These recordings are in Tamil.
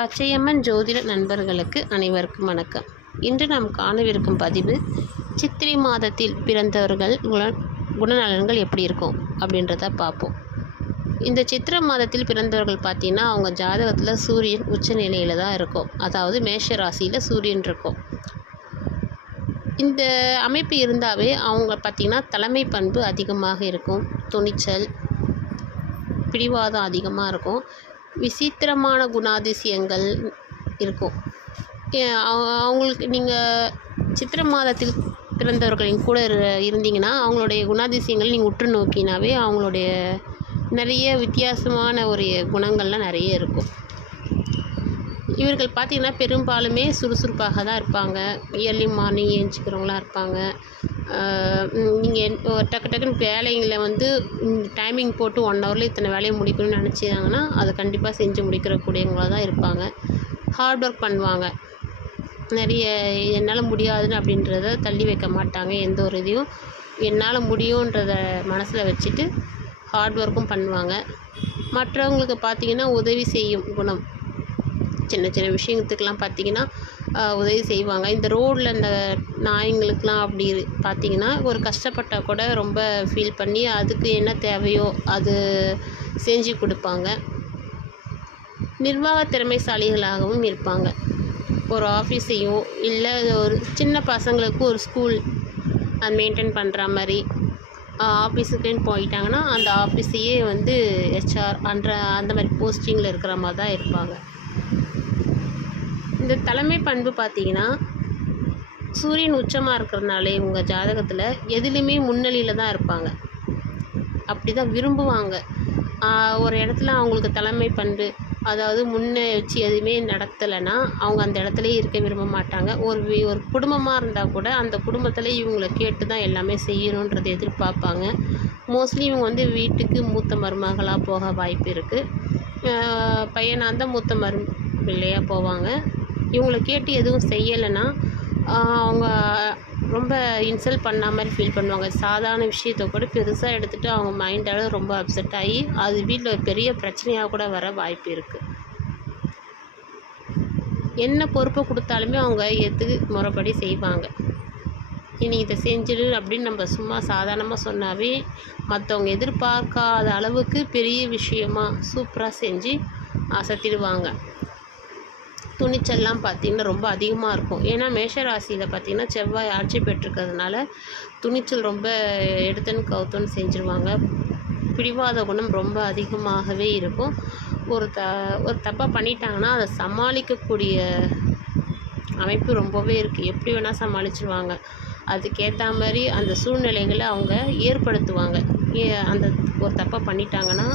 பச்சையம்மன் ஜோதிட நண்பர்களுக்கு அனைவருக்கும் வணக்கம். இன்று நாம் காணவிருக்கும் பதிவு சித்திரை மாதத்தில் பிறந்தவர்கள் குணநலன்கள் எப்படி இருக்கும் அப்படின்றத பார்ப்போம். இந்த சித்திரை மாதத்தில் பிறந்தவர்கள் பார்த்தீங்கன்னா அவங்க ஜாதகத்தில் சூரியன் உச்ச நிலையில் தான் இருக்கும். அதாவது மேஷ ராசியில் சூரியன் இருக்கும். இந்த அமைப்பு இருந்தாவே அவங்க பார்த்திங்கன்னா தலைமை பண்பு அதிகமாக இருக்கும். துணிச்சல், பிடிவாதம் அதிகமாக இருக்கும். விசித்திரமான குணாதிசயங்கள் இருக்கும். அவங்களுக்கு நீங்கள் சித்திரை மாதத்தில் பிறந்தவர்களின் கூட இருந்தீங்கன்னா அவங்களுடைய குணாதிசயங்கள் நீங்கள் உற்று நோக்கினாவே அவங்களுடைய நிறைய வித்தியாசமான ஒரு குணங்கள்லாம் நிறைய இருக்கும். இவர்கள் பார்த்திங்கன்னா பெரும்பாலுமே சுறுசுறுப்பாக தான் இருப்பாங்க. இயர்லி மார்னிங் ஏஞ்சிக்கிறவங்களாம் இருப்பாங்க. நீங்கள் டக்குன்னு வேலைங்களை டைமிங் போட்டு 1 ஹவரில் இத்தனை வேலையை முடிக்கணும்னு நினச்சிதாங்கன்னா அதை கண்டிப்பாக செஞ்சு முடிக்கிறக்கூடியவங்களாக தான் இருப்பாங்க. ஹார்ட் ஒர்க் பண்ணுவாங்க. நிறைய என்னால் முடியாதுன்னு அப்படின்றத தள்ளி வைக்க மாட்டாங்க. எந்த ஒரு இதையும் என்னால் முடியுன்றத மனசில் வச்சுட்டு ஹார்ட் ஒர்க்கும் பண்ணுவாங்க. மற்றவங்களுக்கு பார்த்திங்கன்னா உதவி செய்யும் குணம். சின்ன சின்ன விஷயத்துக்கெலாம் பார்த்திங்கன்னா உதவி செய்வாங்க. இந்த ரோடில் இந்த நாய்ங்களுக்கெலாம் அப்படி பார்த்திங்கன்னா ஒரு கஷ்டப்பட்டால் கூட ரொம்ப ஃபீல் பண்ணி அதுக்கு என்ன தேவையோ அது செஞ்சு கொடுப்பாங்க. நிர்வாக திறமைசாலிகளாகவும் இருப்பாங்க. ஒரு ஆஃபீஸையோ இல்லை ஒரு சின்ன பசங்களுக்கு ஒரு ஸ்கூல் அது மெயின்டைன் பண்ணுற மாதிரி ஆஃபீஸுக்குன்னு போயிட்டாங்கன்னா அந்த ஆஃபீஸையே HR அந்த மாதிரி போஸ்டிங்கில் இருக்கிற மாதிரி தான் இருப்பாங்க. இந்த தலைமை பண்பு பார்த்திங்கன்னா சூரியன் உச்சமாக இருக்கிறதுனாலே உங்கள் ஜாதகத்தில் எதுலேயுமே முன்னிலையில் தான் இருப்பாங்க. அப்படி தான் விரும்புவாங்க. ஒரு இடத்துல அவங்களுக்கு தலைமை பண்பு, அதாவது முன்னே வச்சு எதுவுமே நடத்தலைன்னா அவங்க அந்த இடத்துலையே இருக்க விரும்ப மாட்டாங்க. ஒரு குடும்பமாக இருந்தால் கூட அந்த குடும்பத்தில் இவங்களை கேட்டு தான் எல்லாமே செய்யணுன்றதை எதிர்பார்ப்பாங்க. மோஸ்ட்லி இவங்க வீட்டுக்கு மூத்த மருமகளாக போக வாய்ப்பு இருக்குது. பையனாக இருந்தால் மூத்த பிள்ளையாக போவாங்க. இவங்களை கேட்டு எதுவும் செய்யலைன்னா அவங்க ரொம்ப இன்சல்ட் பண்ண மாதிரி ஃபீல் பண்ணுவாங்க. சாதாரண விஷயத்தை கூட பெருசாக எடுத்துகிட்டு அவங்க மைண்டால் ரொம்ப அப்செட் ஆகி அது வீட்டில் ஒரு பெரிய பிரச்சனையாக கூட வர வாய்ப்பு இருக்குது. என்ன பொறுப்பை கொடுத்தாலுமே அவங்க முறைப்படி செய்வாங்க. இனி இதை செஞ்சிடு அப்படின்னு நம்ம சும்மா சாதாரணமாக சொன்னாவே மற்றவங்க எதிர்பார்க்காத அளவுக்கு பெரிய விஷயமாக சூப்பராக செஞ்சு அசத்திடுவாங்க. துணிச்சல்லாம் பார்த்திங்கன்னா ரொம்ப அதிகமாக இருக்கும். ஏன்னா மேஷராசியில் பார்த்திங்கன்னா செவ்வாய் ஆட்சி பெற்றிருக்கிறதுனால துணிச்சல் ரொம்ப எடுத்துன்னு கவுத்துன்னு செஞ்சுருவாங்க. பிடிவாத குணம் ரொம்ப அதிகமாகவே இருக்கும். ஒரு தப்பாக பண்ணிட்டாங்கன்னா அதை சமாளிக்கக்கூடிய அமைப்பு ரொம்பவே இருக்குது. எப்படி வேணால் சமாளிச்சிருவாங்க. அதுக்கேற்ற மாதிரி அந்த சூழ்நிலைகளை அவங்க ஏற்படுத்துவாங்க. அந்த ஒரு தப்பாக பண்ணிட்டாங்கன்னா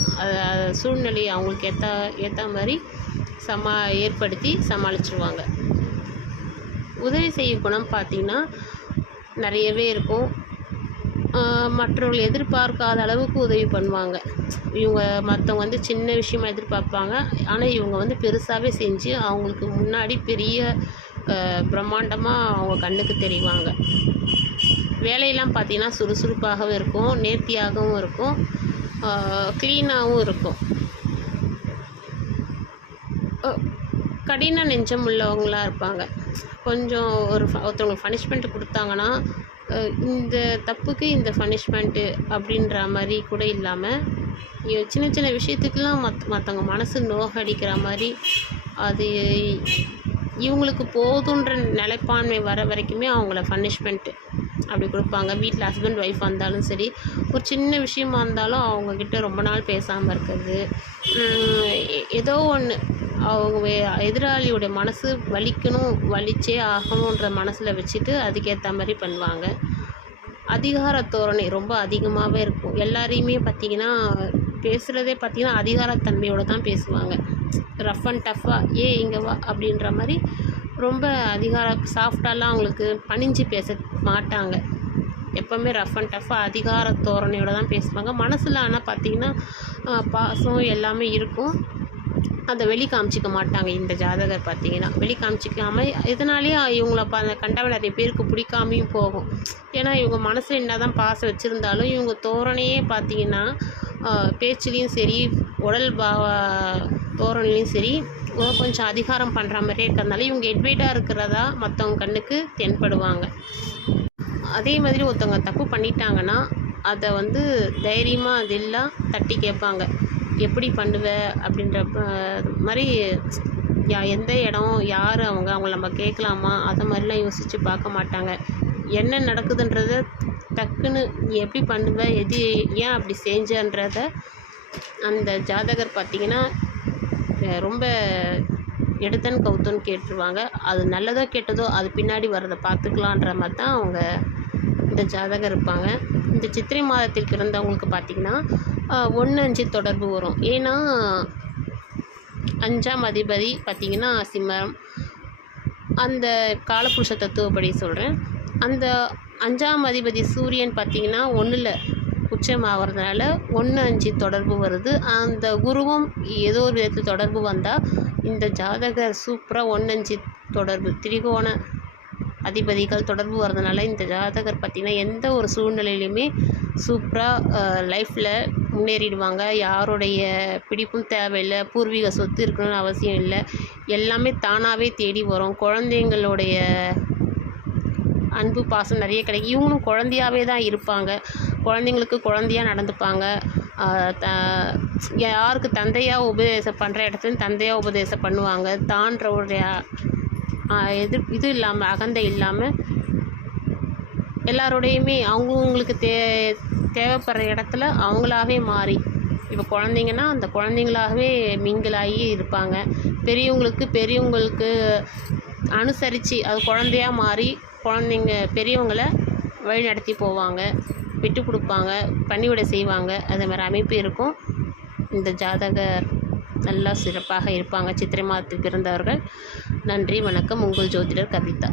சூழ்நிலையை அவங்களுக்கு ஏற்ற மாதிரி ஏற்படுத்தி சமாளிச்சிருவாங்க. உதவி செய்யும் குணம் பார்த்திங்கன்னா நிறையவே இருக்கும். மற்றவர்கள் எதிர்பார்க்காத அளவுக்கு உதவி பண்ணுவாங்க. இவங்க மற்றவங்க சின்ன விஷயமாக எதிர்பார்ப்பாங்க. ஆனால் இவங்க பெருசாகவே செஞ்சு அவங்களுக்கு முன்னாடி பெரிய பிரம்மாண்டமாக அவங்க கண்ணுக்கு தெரிவாங்க. வேலையெல்லாம் பார்த்திங்கன்னா சுறுசுறுப்பாகவும் இருக்கும், நேர்த்தியாகவும் இருக்கும், க்ளீனாகவும் இருக்கும். கடின நெஞ்சம் உள்ளவங்களாக இருப்பாங்க. கொஞ்சம் ஒருத்தவங்களுக்கு பனிஷ்மெண்ட் கொடுத்தாங்கன்னா இந்த தப்புக்கு இந்த பனிஷ்மெண்ட்டு அப்படின்ற மாதிரி கூட இல்லாமல் சின்ன சின்ன விஷயத்துக்கெலாம் மற்றவங்க மனசு நோகடிக்கிற மாதிரி அது இவங்களுக்கு போதுன்ற நிலைப்பான்மை வர வரைக்குமே அவங்கள பனிஷ்மெண்ட்டு அப்படி கொடுப்பாங்க. வீட்டில் ஹஸ்பண்ட் ஒய்ஃப் வந்தாலும் சரி, ஒரு சின்ன விஷயமா இருந்தாலும் அவங்கக்கிட்ட ரொம்ப நாள் பேசாமல் இருக்கிறது, ஏதோ ஒன்று அவங்க எதிராளியோடைய மனசு வலிச்சே ஆகணுன்ற மனசில் வச்சுட்டு அதுக்கேற்ற மாதிரி பண்ணுவாங்க. அதிகார தோரணை ரொம்ப அதிகமாகவே இருக்கும். எல்லாரையுமே பார்த்திங்கன்னா பேசுகிறதே பார்த்திங்கன்னா அதிகாரத்தன்மையோடு தான் பேசுவாங்க. ரஃப் அண்ட் டஃப்பாக இங்கே வா அப்படின்ற மாதிரி ரொம்ப சாஃப்டாலாம் அவங்களுக்கு பணிஞ்சு பேச மாட்டாங்க. எப்போவுமே ரஃப் அண்ட் டஃப்பாக அதிகார தோரணையோடு தான் பேசுவாங்க. மனசில் ஆனால் பார்த்திங்கன்னா பாசம் எல்லாமே இருக்கும். அதை வெளி காமிச்சிக்க மாட்டாங்க. இந்த ஜாதகர் பார்த்திங்கன்னா வெளி காமிச்சிக்காமல் இதனாலேயே இவங்கள கண்டவ நிறைய பேருக்கு பிடிக்காமையும் போகும். ஏன்னா இவங்க மனசில் என்ன தான் பாசம் வச்சுருந்தாலும் இவங்க தோரணையே பார்த்திங்கன்னா பேச்சுலேயும் சரி, உடல் தோரணையிலையும் சரி கொஞ்சம் அதிகாரம் பண்ணுற மாதிரியே இருக்கிறதுனால இவங்க எட்வைட்டாக இருக்கிறதா மற்றவங்க கண்ணுக்கு தென்படுவாங்க. அதே மாதிரி ஒருத்தவங்க தப்பு பண்ணிட்டாங்கன்னா அதை வந்து தைரியமாக அதெல்லாம் தட்டி கேட்பாங்க. எப்படி பண்ணுவ அப்படின்ற மாதிரி எந்த இடம் யார் அவங்கள நம்ம கேட்கலாமா அதை மாதிரிலாம் யோசித்து பார்க்க மாட்டாங்க. என்ன நடக்குதுன்றத டக்குன்னு நீ எப்படி பண்ணுவ எது ஏன் அப்படி செஞ்சன்றத அந்த ஜாதகர் பார்த்திங்கன்னா ரொம்ப எடுத்தன் கவுத்தன்னு கேட்டுருவாங்க. அது நல்லதோ கெட்டதோ அது பின்னாடி வர்றதை பார்த்துக்கலான்ற மாதிரி தான் அவங்க இந்த ஜாதகர் இருப்பாங்க. இந்த சித்திரை மாதத்தில் பிறந்தவங்களுக்கு பார்த்திங்கன்னா 1-5 தொடர்பு வரும். ஏன்னா 5ஆம் அதிபதி பார்த்திங்கன்னா சிம்மம். அந்த காலபுருஷ தத்துவப்படி சொல்கிறேன். அந்த 5ஆம் அதிபதி சூரியன் பார்த்திங்கன்னா 1ல் உச்சமாகறதுனால 1-5 தொடர்பு வருது. அந்த குருவும் ஏதோ ஒரு விதத்தில் தொடர்பு வந்தால் இந்த ஜாதகர் சூப்பராக 1-5 தொடர்பு திரிகோண அதிபதிகள் தொடர்பு வர்றதுனால இந்த ஜாதகர் பார்த்திங்கன்னா எந்த ஒரு சூழ்நிலையிலையுமே சூப்பராக லைஃப்பில் முன்னேறிடுவாங்க. யாருடைய பிடிப்பும் தேவையில்லை, பூர்வீக சொத்து இருக்கணும்னு அவசியம் இல்லை, எல்லாமே தானாகவே தேடி வரும். குழந்தைங்களுடைய அன்பு பாசம் நிறைய கிடைக்கும். இவங்களும் குழந்தையாகவே தான் இருப்பாங்க, குழந்தைங்களுக்கு குழந்தையாக நடந்துப்பாங்க. யாருக்கு தந்தையாக உபதேசம் பண்ணுற இடத்துல தந்தையாக உபதேசம் பண்ணுவாங்க. தான்ற ஒரு இது இல்லாமல் அகந்தை இல்லாமல் எல்லாரோடையுமே அவங்கவுங்களுக்கு தேவைப்படுற இடத்துல அவங்களாகவே மாறி, இப்போ குழந்தைங்கன்னா அந்த குழந்தைங்களாகவே மிங்கிளாகி இருப்பாங்க. பெரியவங்களுக்கு அனுசரித்து அது குழந்தையாக மாறி பெரியவங்களை வழி நடத்தி போவாங்க, விட்டு கொடுப்பாங்க, பணிவிடை செய்வாங்க. அது மாதிரி அமைப்பு இருக்கும். இந்த ஜாதகர் நல்லா சிறப்பாக இருப்பாங்க சித்திரை மாதத்தில் பிறந்தவர்கள். நன்றி, வணக்கம். உங்கள் ஜோதிடர் கவிதா.